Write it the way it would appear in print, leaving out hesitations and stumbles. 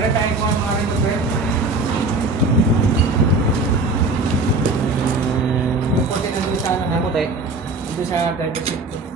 Pre, tayo ko ang mga rin pre. Yung puti nandun sa ano, puti. Nandun sa driver seat.